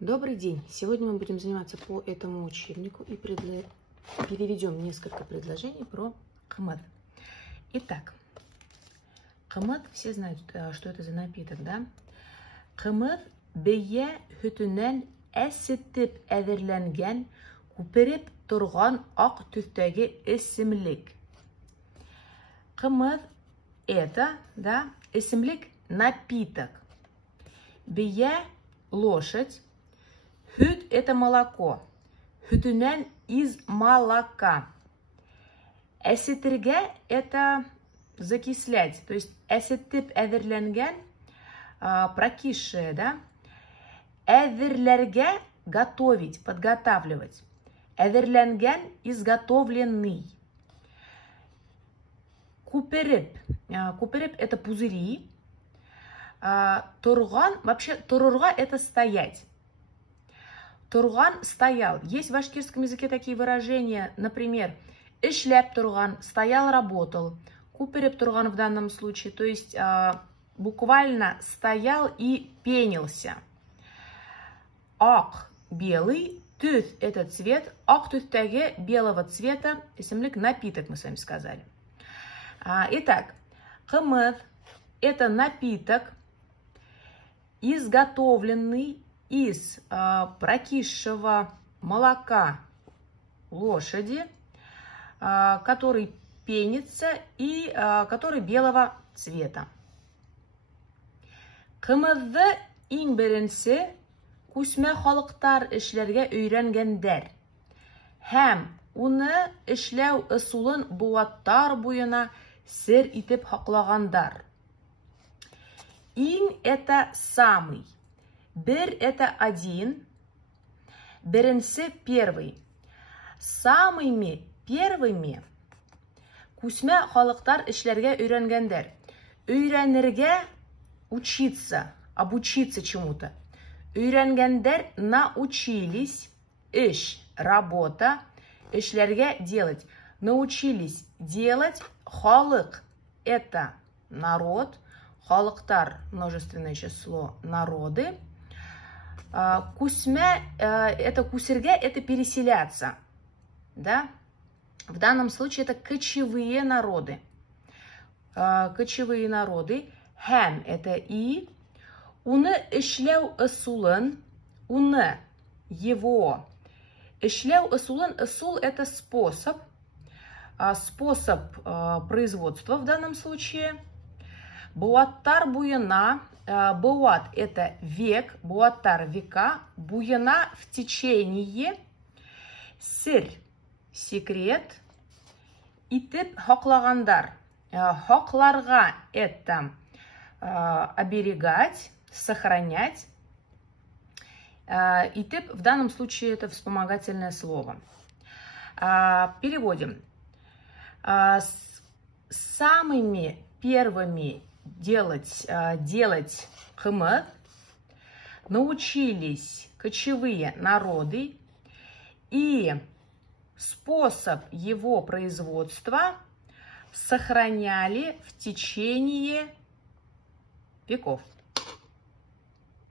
Добрый день! Сегодня мы будем заниматься по этому учебнику и переведем несколько предложений про кымыт. Итак, кымыт, все знают, что это за напиток, да? Кымыт бейе хүтүнен әсетеп әзерләнгән күпереп торган ак төстәге эсемлек. Кымыт это, да, эсемлек напиток. Бейе лошадь. Хүт – это молоко. Хүтүнен из молока. Әсетергә – это закислять. То есть әсетеп әзерләнгән, прокисшее, да? Әзерләргә – готовить, подготавливать. Әзерләнгән – изготовленный. Күпереп. Күпереп – это пузыри. Торган, вообще торырга – это стоять. Турган стоял. Есть в башкирском языке такие выражения, например, эшләп турган, стоял, работал. Купереп турган в данном случае, то есть буквально стоял и пенился. Ак – белый, түс – это цвет, ак түстәге белого цвета, эсемлек напиток, мы с вами сказали. Итак, кымыт – это напиток, изготовленный из прокисшего молока лошади, который пенится и который белого цвета. Кымызды иң беренче күчмә халыктар эшләргә өйрәнгәндәр һәм уны эшләү ысулын буаттар буена сер итеп хаклагандар. Иң это самый. Бер – это один, беренче – первый. Самыми первыми күчмә халыктар эшләргә өйрәнгәндәр. Өйрәнергә – учиться, обучиться чему-то. Өйрәнгәндәр – научились, эш, работа, эшләргә – делать. Научились делать, халык – это народ, халыктар – множественное число, народы. Кусьмя – это кусергя, это переселяться, да? В данном случае это кочевые народы. Кочевые народы. Хэм – это и. Уны эшләү ысулын, уны, его. Эшләү ысулын, ысул – это способ. Способ производства в данном случае. Буаттар буена. Буат – это век, буаттар – века, буена – в течение, сир – секрет, итеп хаклагандар. Хакларга – это оберегать, сохранять. Итеп в данном случае это вспомогательное слово. Переводим. Самыми первыми делать кымыт научились кочевые народы, и способ его производства сохраняли в течение веков.